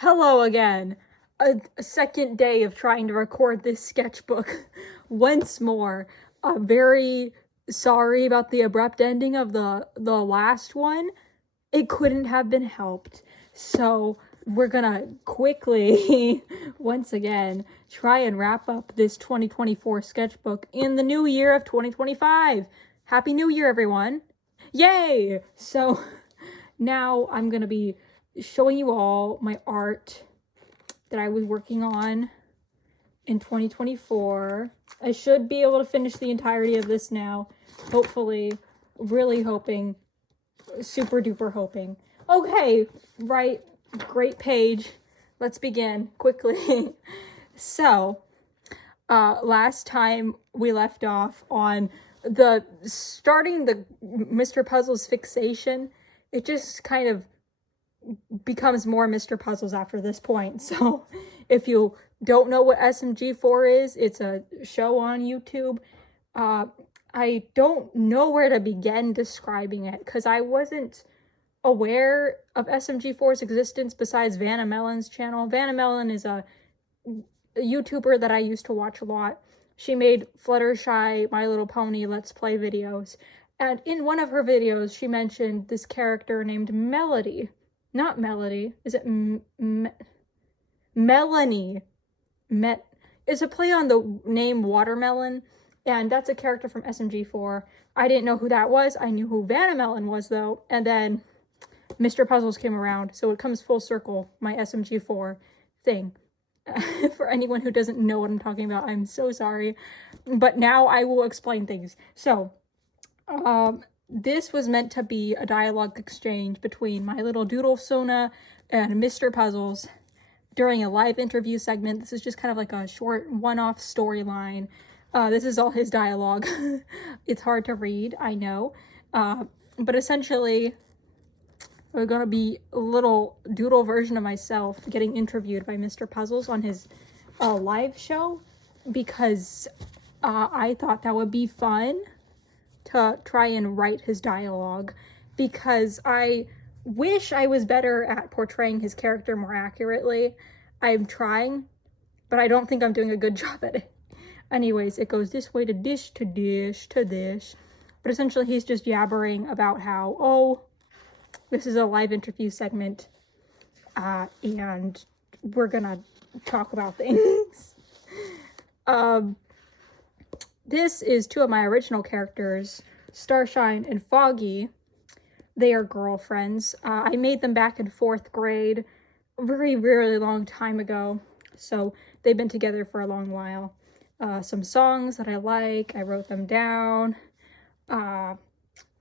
Hello again. A second day of trying to record this sketchbook once more. I'm very sorry about the abrupt ending of the last one. It couldn't have been helped. So we're gonna quickly, once again, try and wrap up this 2024 sketchbook in the new year of 2025. Happy New Year, everyone. Yay! So now I'm gonna be showing you all my art that I was working on in 2024. I should be able to finish the entirety of this now. Hopefully, really hoping, super duper hoping. Okay, right, great page. Let's begin quickly. So, last time we left off on starting the Mr. Puzzle's fixation. It just kind of becomes more Mr. Puzzles after this point. So if you don't know what SMG4 is, it's a show on YouTube. I don't know where to begin describing it because I wasn't aware of SMG4's existence besides Vanna Melon's channel. Vanna Melon is a YouTuber that I used to watch a lot. She made Fluttershy, My Little Pony Let's Play videos. And in one of her videos, she mentioned this character named Melody. Not Melody. Is it Melanie? It's a play on the name Watermelon, and that's a character from SMG4. I didn't know who that was. I knew who Vanna Melon was, though. And then Mr. Puzzles came around, so it comes full circle, my SMG4 thing. For anyone who doesn't know what I'm talking about, I'm so sorry. But now I will explain things. So, this was meant to be a dialogue exchange between my little doodle Sona and Mr. Puzzles during a live interview segment. This is just kind of like a short one-off storyline. This is all his dialogue. It's hard to read, I know. But essentially, we're gonna be a little doodle version of myself getting interviewed by Mr. Puzzles on his live show because I thought that would be fun to try and write his dialogue because I wish I was better at portraying his character more accurately. I'm trying, but I don't think I'm doing a good job at it. Anyways, it goes this way to dish to dish to dish. But essentially he's just yabbering about how, oh, this is a live interview segment and we're gonna talk about things. This is two of my original characters, Starshine and Foggy. They are girlfriends. I made them back in 4th grade, a very, really long time ago. So they've been together for a long while. Some songs that I like, I wrote them down. I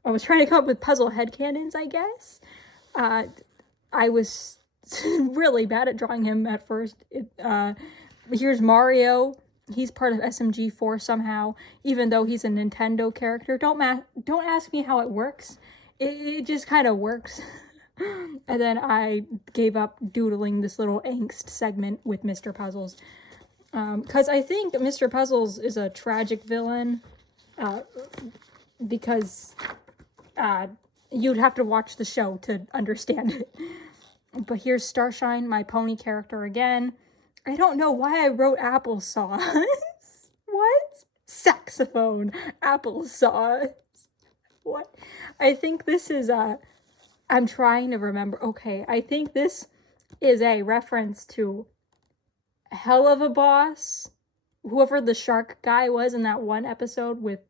was trying to come up with puzzle headcanons, I guess. I was really bad at drawing him at first. Here's Mario. He's part of SMG4 somehow, even though he's a Nintendo character. Don't ask me how it works. It just kind of works. And then I gave up doodling this little angst segment with Mr. Puzzles. Because I think Mr. Puzzles is a tragic villain. Because you'd have to watch the show to understand it. But here's Starshine, my pony character again. I don't know why I wrote applesauce. What? Saxophone. Applesauce. What? I think this is I'm trying to remember. Okay, I think this is a reference to Hell of a Boss. Whoever the shark guy was in that one episode with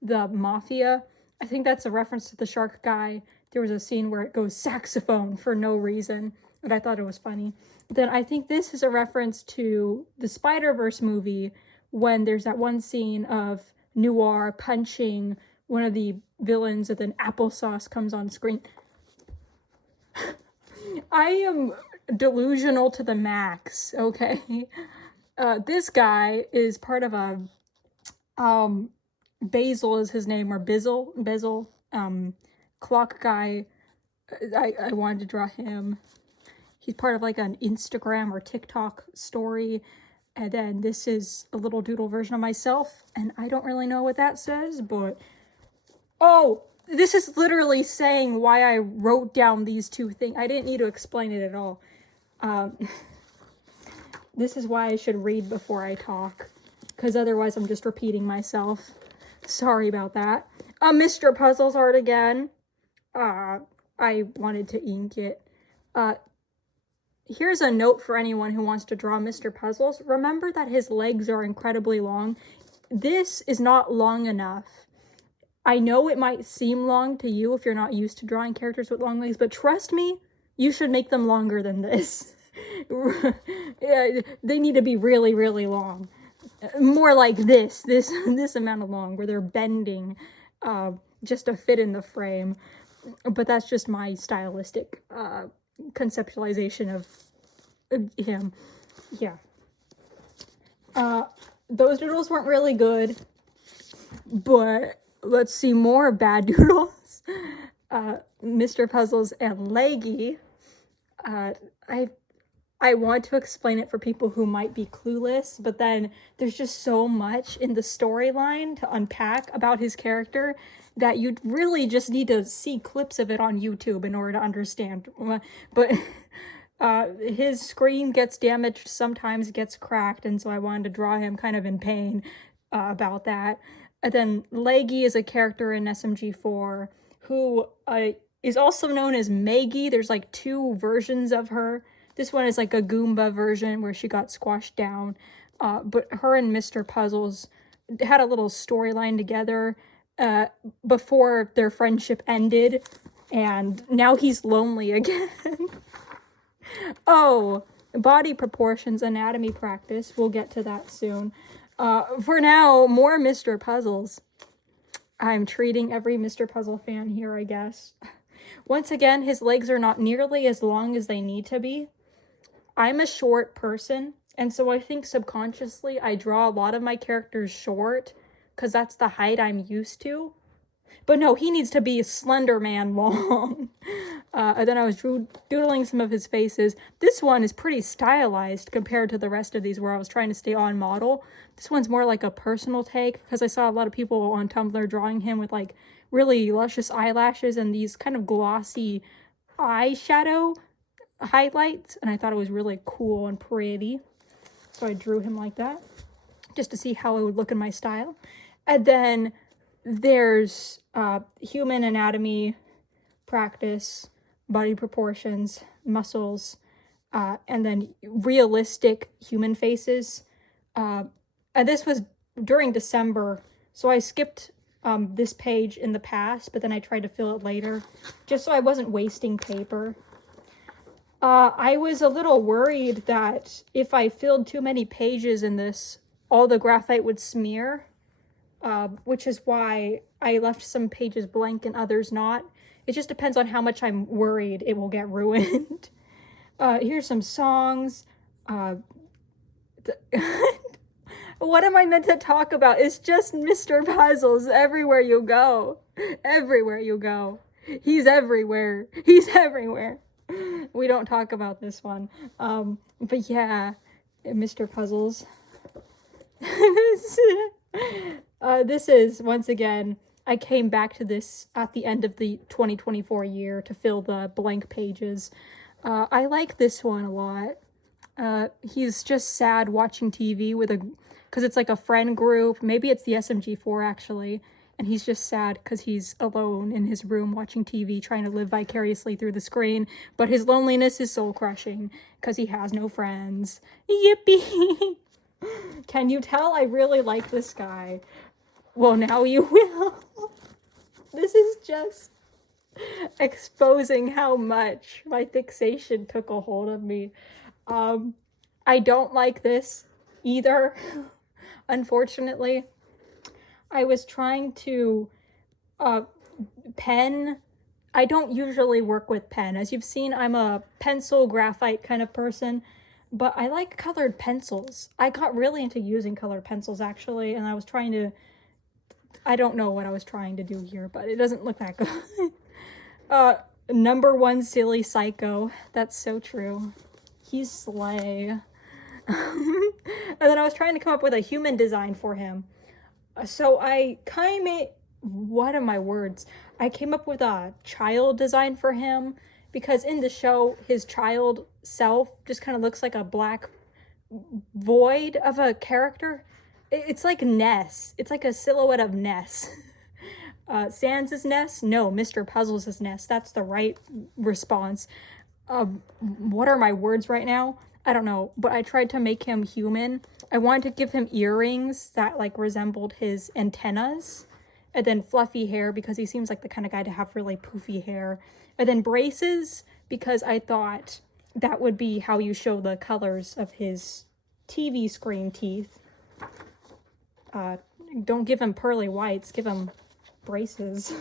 the mafia. I think that's a reference to the shark guy. There was a scene where it goes saxophone for no reason, and I thought it was funny. Then I think this is a reference to the Spider-Verse movie when there's that one scene of Noir punching one of the villains and then applesauce comes on screen. I am delusional to the max, okay? This guy is part of a, Basil is his name, or Bizzle, clock guy. I wanted to draw him. He's part of like an Instagram or TikTok story. And then this is a little doodle version of myself. And I don't really know what that says, but... Oh, this is literally saying why I wrote down these two things. I didn't need to explain it at all. This is why I should read before I talk, because otherwise I'm just repeating myself. Sorry about that. Mr. Puzzles art again. I wanted to ink it. Here's a note for anyone who wants to draw Mr. Puzzles. Remember that his legs are incredibly long. This is not long enough. I know it might seem long to you if you're not used to drawing characters with long legs, but trust me, you should make them longer than this. Yeah, they need to be really, really long. More like this amount of long, where they're bending just to fit in the frame. But that's just my stylistic conceptualization of him. Yeah. Those doodles weren't really good, but let's see more bad doodles. Mr. Puzzles and Leggy. I want to explain it for people who might be clueless, but then there's just so much in the storyline to unpack about his character that you'd really just need to see clips of it on YouTube in order to understand. But his screen gets damaged, sometimes gets cracked, and so I wanted to draw him kind of in pain about that. And then Leggy is a character in SMG4 who is also known as Maggie. There's like 2 versions of her. This one is like a Goomba version where she got squashed down. But her and Mr. Puzzles had a little storyline together before their friendship ended. And now he's lonely again. Oh, body proportions, anatomy practice. We'll get to that soon. For now, more Mr. Puzzles. I'm treating every Mr. Puzzle fan here, I guess. Once again, his legs are not nearly as long as they need to be. I'm a short person, and so I think subconsciously I draw a lot of my characters short, because that's the height I'm used to. But no, he needs to be Slender Man long. And then I was doodling some of his faces. This one is pretty stylized compared to the rest of these where I was trying to stay on model. This one's more like a personal take, because I saw a lot of people on Tumblr drawing him with like really luscious eyelashes and these kind of glossy eyeshadow highlights, and I thought it was really cool and pretty, so I drew him like that just to see how it would look in my style. And then there's human anatomy practice, body proportions, muscles, and then realistic human faces. And this was during December, so I skipped this page in the past, but then I tried to fill it later just so I wasn't wasting paper. I was a little worried that if I filled too many pages in this, all the graphite would smear, which is why I left some pages blank and others not. It just depends on how much I'm worried it will get ruined. Here's some songs. What am I meant to talk about? It's just Mr. Puzzles everywhere you go. Everywhere you go. He's everywhere. He's everywhere. We don't talk about this one. But yeah, Mr. Puzzles. This is, once again, I came back to this at the end of the 2024 year to fill the blank pages. I like this one a lot. He's just sad watching TV because it's like a friend group. Maybe it's the SMG4 actually. And he's just sad because he's alone in his room watching TV, trying to live vicariously through the screen. But his loneliness is soul-crushing because he has no friends. Yippee! Can you tell I really like this guy? Well, now you will. This is just exposing how much my fixation took a hold of me. I don't like this either, unfortunately. I was trying to pen. I don't usually work with pen. As you've seen, I'm a pencil graphite kind of person, but I like colored pencils. I got really into using colored pencils actually, and I was trying to, I don't know what I was trying to do here, but it doesn't look that good. Number 1 silly psycho. That's so true. He's slay. And then I was trying to come up with a human design for him. So I what are my words? I came up with a child design for him because in the show, his child self just kind of looks like a black void of a character. It's like Ness. It's like a silhouette of Ness. Sans' Ness? No, Mr. Puzzles' Ness. That's the right response. What are my words right now? I don't know, but I tried to make him human. I wanted to give him earrings that like resembled his antennas, and then fluffy hair because he seems like the kind of guy to have really poofy hair, and then braces because I thought that would be how you show the colors of his TV screen teeth. Don't give him pearly whites, give him braces.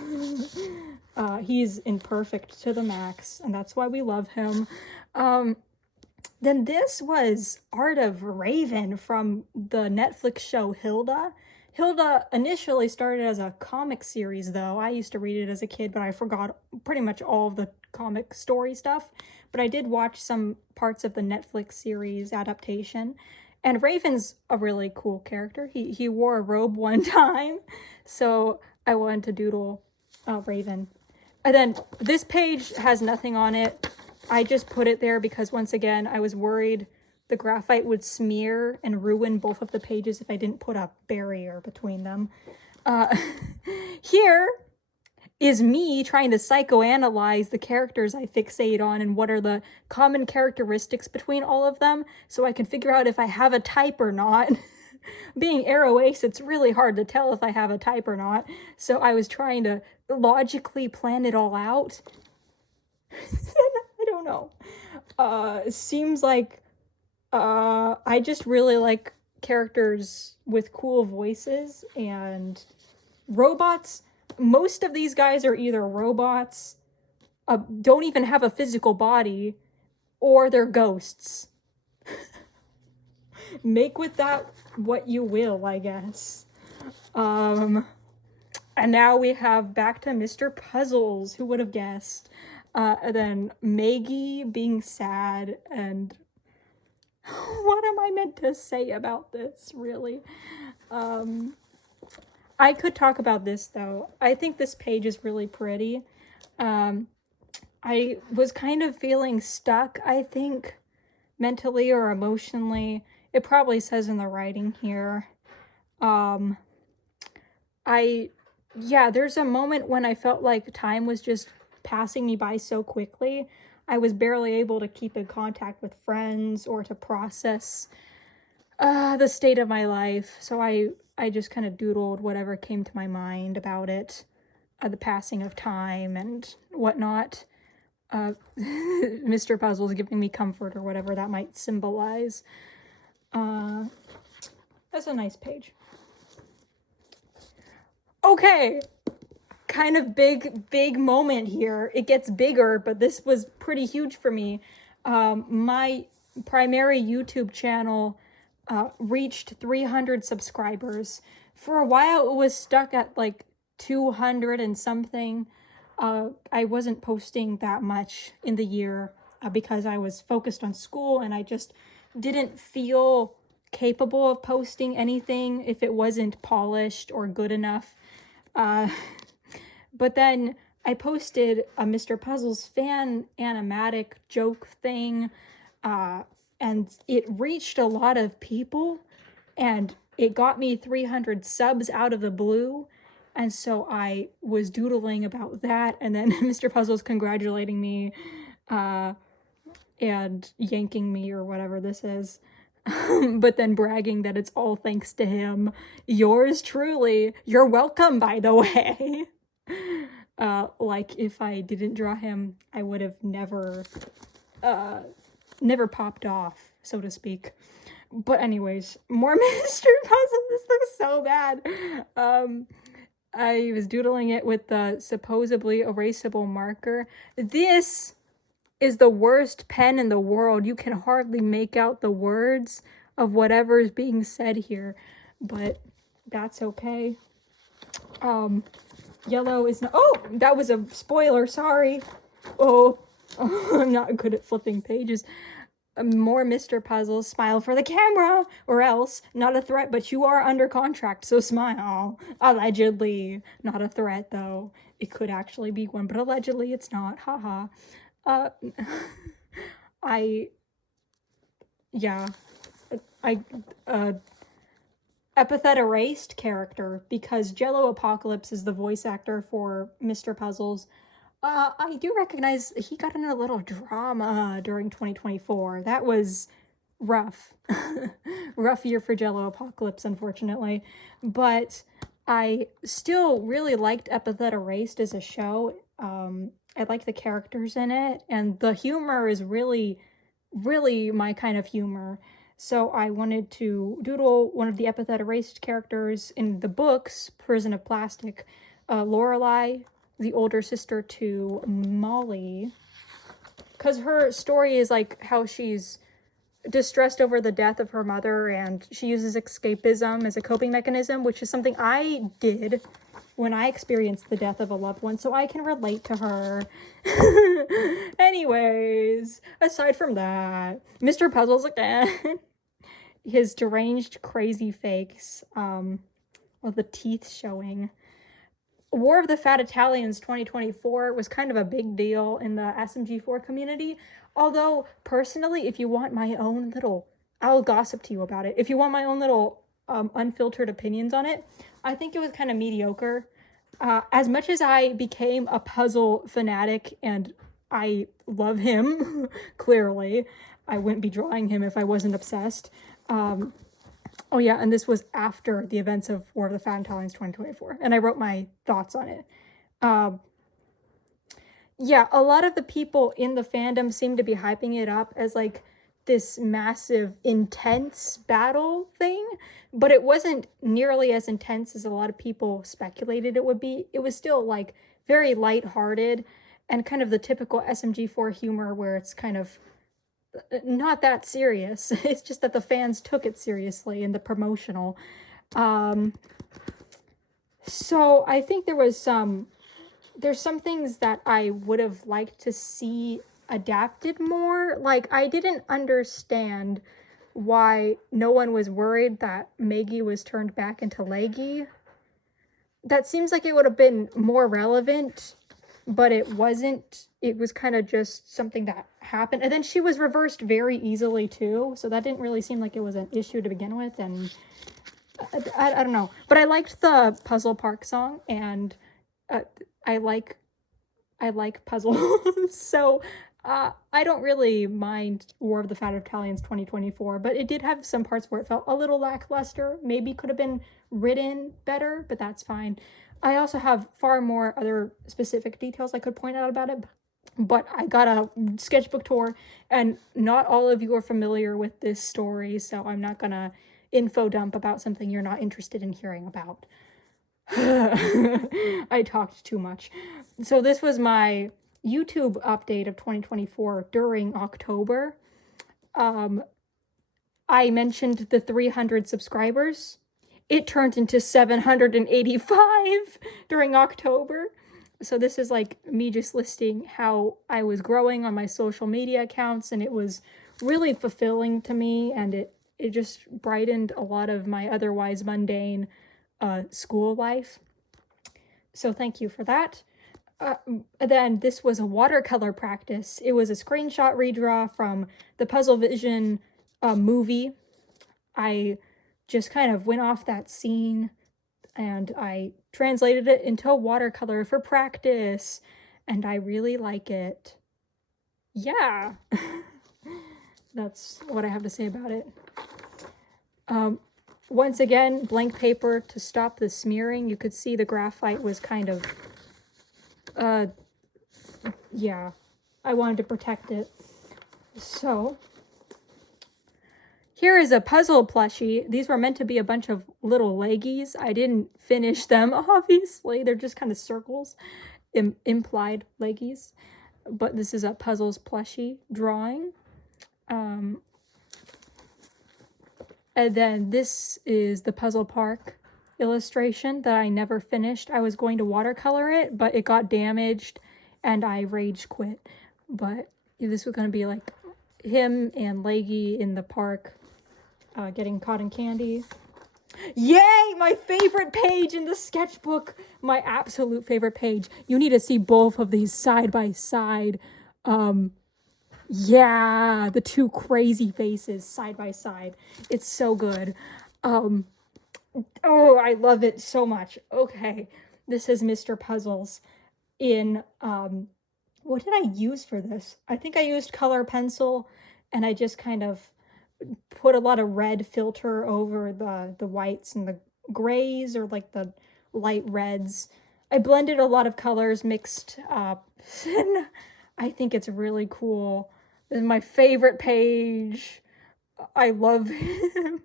He's imperfect to the max, and that's why we love him. Then this was art of Raven from the Netflix show Hilda. Hilda initially started as a comic series, though. I used to read it as a kid, but I forgot pretty much all of the comic story stuff. But I did watch some parts of the Netflix series adaptation. And Raven's a really cool character. He wore a robe one time, so I wanted to doodle Raven. And then this page has nothing on it. I just put it there because, once again, I was worried the graphite would smear and ruin both of the pages if I didn't put a barrier between them. Here is me trying to psychoanalyze the characters I fixate on and what are the common characteristics between all of them so I can figure out if I have a type or not. Being Arrow Ace, it's really hard to tell if I have a type or not, so I was trying to logically plan it all out. I don't know. It seems like I just really like characters with cool voices and robots. Most of these guys are either robots, don't even have a physical body, or they're ghosts. Make with that what you will, I guess. And now we have back to Mr. Puzzles. Who would have guessed? And then Maggie being sad, and what am I meant to say about this, really? I could talk about this, though. I think this page is really pretty. I was kind of feeling stuck, I think, mentally or emotionally. It probably says in the writing here. There's a moment when I felt like time was just passing me by so quickly. I was barely able to keep in contact with friends or to process the state of my life. So I just kind of doodled whatever came to my mind about it, the passing of time and whatnot. Mr. Puzzle's giving me comfort or whatever that might symbolize. That's a nice page. Okay, kind of big moment here. It gets bigger, but this was pretty huge for me. My primary YouTube channel reached 300 subscribers. For a while, it was stuck at like 200 and something. I wasn't posting that much in the year because I was focused on school and I just didn't feel capable of posting anything if it wasn't polished or good enough. But then I posted a Mr. Puzzles fan animatic joke thing, and it reached a lot of people, and it got me 300 subs out of the blue, and so I was doodling about that, and then Mr. Puzzles congratulating me, and yanking me or whatever this is, but then bragging that it's all thanks to him. Yours truly. You're welcome, by the way. Like, if I didn't draw him, I would have never popped off, so to speak. But anyways, more Mr. Puzzle. This looks so bad. I was doodling it with the supposedly erasable marker. This is the worst pen in the world. You can hardly make out the words of whatever is being said here, but that's okay. Yellow is not— oh, that was a spoiler, sorry. Oh, I'm not good at flipping pages. More Mr. Puzzles. Smile for the camera, or else. Not a threat, but you are under contract, so smile. Allegedly. Not a threat, though. It could actually be one, but allegedly it's not. Haha. I yeah, I epithet erased character, because Jello Apocalypse is the voice actor for Mr. Puzzles. I do recognize he got in a little drama during 2024. That was rough. Rough year for Jello Apocalypse, unfortunately. But I still really liked Epithet Erased as a show. I like the characters in it, and the humor is really, really my kind of humor. So I wanted to doodle one of the Epithet Erased characters in the books, Prison of Plastic, Lorelei, the older sister to Molly, because her story is like how she's distressed over the death of her mother, and she uses escapism as a coping mechanism, which is something I did when I experienced the death of a loved one, so I can relate to her. Anyways, aside from that, Mr. Puzzles again. His deranged, crazy face, with the teeth showing. War of the Fat Italians 2024 was kind of a big deal in the SMG4 community. Although, personally, if you want my own little... I'll gossip to you about it. If you want my own little unfiltered opinions on it, I think it was kind of mediocre. As much as I became a puzzle fanatic and I love him, clearly, I wouldn't be drawing him if I wasn't obsessed. Oh yeah, and this was after the events of War of the Fat Italians 2024, and I wrote my thoughts on it. Yeah, a lot of the people in the fandom seem to be hyping it up as like this massive, intense battle thing, but it wasn't nearly as intense as a lot of people speculated it would be. It was still like very lighthearted and kind of the typical SMG4 humor where it's kind of not that serious. It's just that the fans took it seriously in the promotional. So I think there's some things that I would have liked to see adapted more. Like, I didn't understand why no one was worried that Maggie was turned back into Leggy. That seems like it would have been more relevant, but it wasn't. It was kind of just something that happened. And then she was reversed very easily too, so that didn't really seem like it was an issue to begin with. And I don't know. But I liked the Puzzle Park song, and I like puzzles. So I don't really mind War of the Fat Italians 2024, but it did have some parts where it felt a little lackluster. Maybe could have been written better, but that's fine. I also have far more other specific details I could point out about it, but I got a sketchbook tour, and not all of you are familiar with this story, so I'm not gonna info dump about something you're not interested in hearing about. I talked too much. So this was my YouTube update of 2024 during October. I mentioned the 300 subscribers. It turned into 785 during October. So this is like me just listing how I was growing on my social media accounts, and it was really fulfilling to me, and it just brightened a lot of my otherwise mundane school life. So thank you for that. Then this was a watercolor practice. It was a screenshot redraw from the Puzzlevison movie. I just kind of went off that scene and I translated it into watercolor for practice, and I really like it. Yeah. That's what I have to say about it. Once again, blank paper to stop the smearing. You could see the graphite was kind of, yeah, I wanted to protect it. So, here is a puzzle plushie. These were meant to be a bunch of little leggies. I didn't finish them, obviously. They're just kind of circles, implied leggies. But this is a puzzles plushie drawing. And then this is the Puzzle Park illustration that I never finished. I was going to watercolor it, but it got damaged and I rage quit. But this was going to be like him and Leggy in the park getting cotton candy. Yay! My favorite page in the sketchbook! My absolute favorite page. You need to see both of these side by side. Yeah, the two crazy faces side by side. It's so good. Oh, I love it so much. Okay, this is Mr. Puzzles in, what did I use for this? I think I used color pencil, and I just kind of put a lot of red filter over the whites and the grays, or like the light reds. I blended a lot of colors mixed up, and I think it's really cool. This is my favorite page. I love him.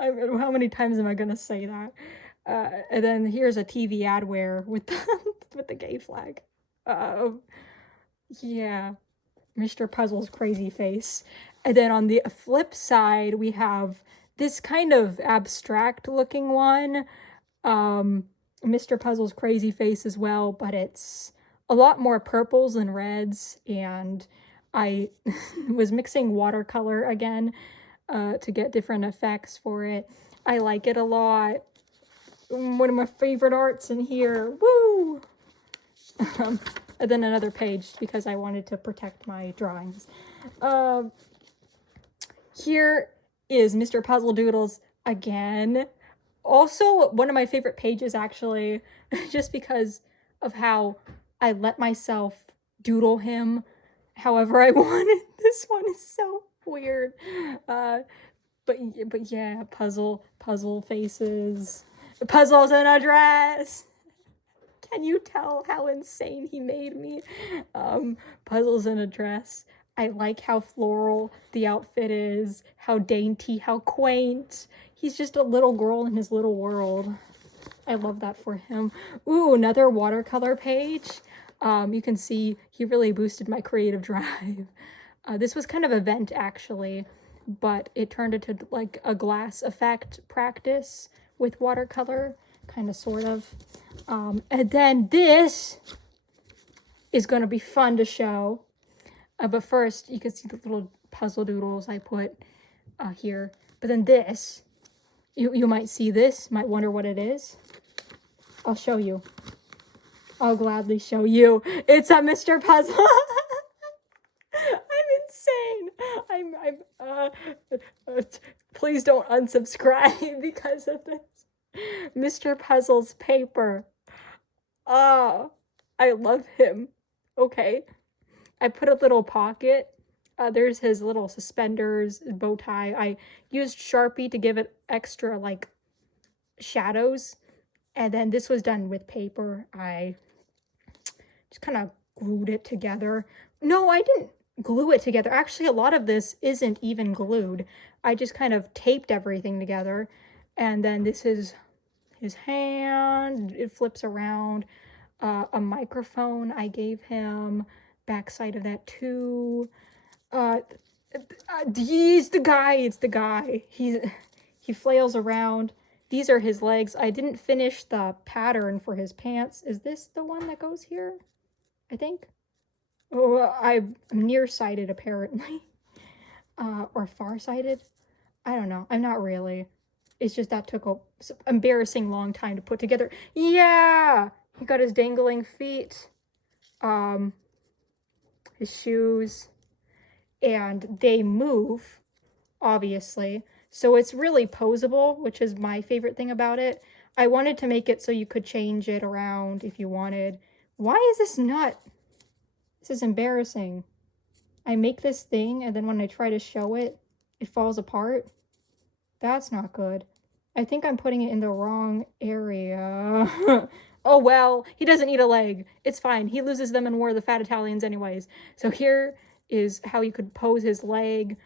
How many times am I gonna say that? And then here's a TV adware with with the gay flag. Yeah, Mr. Puzzle's crazy face. And then on the flip side, we have this kind of abstract looking one. Mr. Puzzle's crazy face as well, but it's a lot more purples and reds, and I was mixing watercolor again to get different effects for it. I like it a lot. One of my favorite arts in here. Woo! And then another page because I wanted to protect my drawings. Here is Mr. Puzzle Doodles again. Also, one of my favorite pages, actually, just because of how I let myself doodle him however I wanted. This one is so weird. But yeah, puzzle faces. Puzzles in a dress. Can you tell how insane he made me? Puzzles in a dress. I like how floral the outfit is, how dainty, how quaint. He's just a little girl in his little world. I love that for him. Ooh, another watercolor page. You can see he really boosted my creative drive. This was kind of a vent, actually, but it turned into like a glass effect practice with watercolor, kind of, sort of. And then this is going to be fun to show. But first, you can see the little puzzle doodles I put here. But then this, you might see this, might wonder what it is. I'll show you. I'll gladly show you. It's a Mr. Puzzle. I'm insane. Please don't unsubscribe because of this. Mr. Puzzle's paper. Oh, I love him. Okay. I put a little pocket. There's his little suspenders, bow tie. I used Sharpie to give it extra, like, shadows. And then this was done with paper. I just kind of glued it together. No, I didn't glue it together. Actually, a lot of this isn't even glued. I just kind of taped everything together. And then this is his hand. It flips around. A microphone I gave him. Backside of that too. He's the guy. It's the guy. He flails around. These are his legs. I didn't finish the pattern for his pants. Is this the one that goes here? I think. Oh, I'm nearsighted apparently. Or farsighted. I don't know. I'm not really. It's just that took a embarrassing long time to put together. Yeah! He got his dangling feet. His shoes. And they move, obviously. So it's really posable, which is my favorite thing about it. I wanted to make it so you could change it around if you wanted. Why is this not? This is embarrassing. I make this thing, and then when I try to show it, it falls apart. That's not good. I think I'm putting it in the wrong area. Oh well, he doesn't need a leg. It's fine. He loses them in War of the Fat Italians anyways. So here is how you could pose his leg.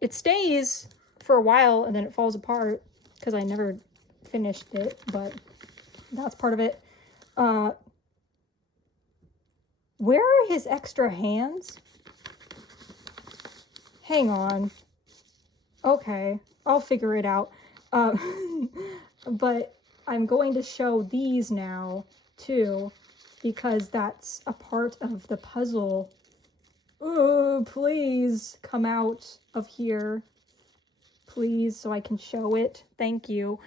It stays for a while and then it falls apart because I never finished it, but that's part of it. Where are his extra hands? Hang on. Okay, I'll figure it out. But I'm going to show these now too, because that's a part of the puzzle. Oh, please come out of here. Please, so I can show it. Thank you.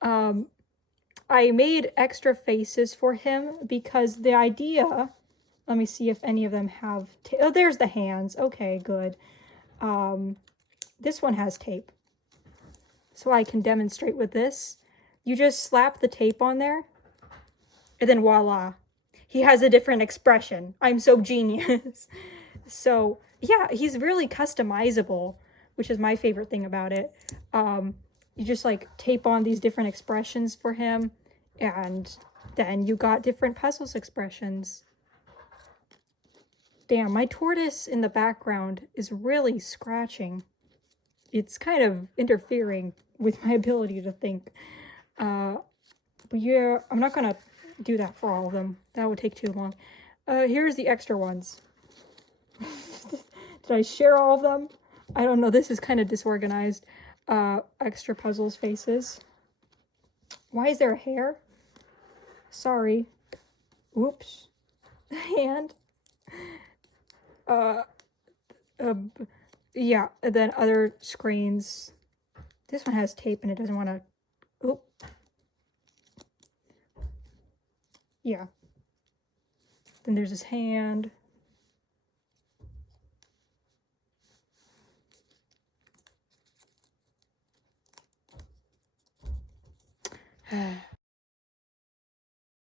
I made extra faces for him because the idea Let me see if any of them have tape. Oh, there's the hands. Okay, good. This one has tape. So I can demonstrate with this. You just slap the tape on there, and then voila. He has a different expression. I'm so genius. So, yeah, he's really customizable, which is my favorite thing about it. You just, like, tape on these different expressions for him, and then you got different puzzles expressions. Damn, my tortoise in the background is really scratching. It's kind of interfering with my ability to think. But yeah, I'm not gonna do that for all of them. That would take too long. Here's the extra ones. Did I share all of them? I don't know. This is kind of disorganized. Extra puzzles faces. Why is there a hair? Sorry. Oops. Hand. Yeah, and then other screens. This one has tape and it doesn't want to... Oop. Yeah. Then there's his hand.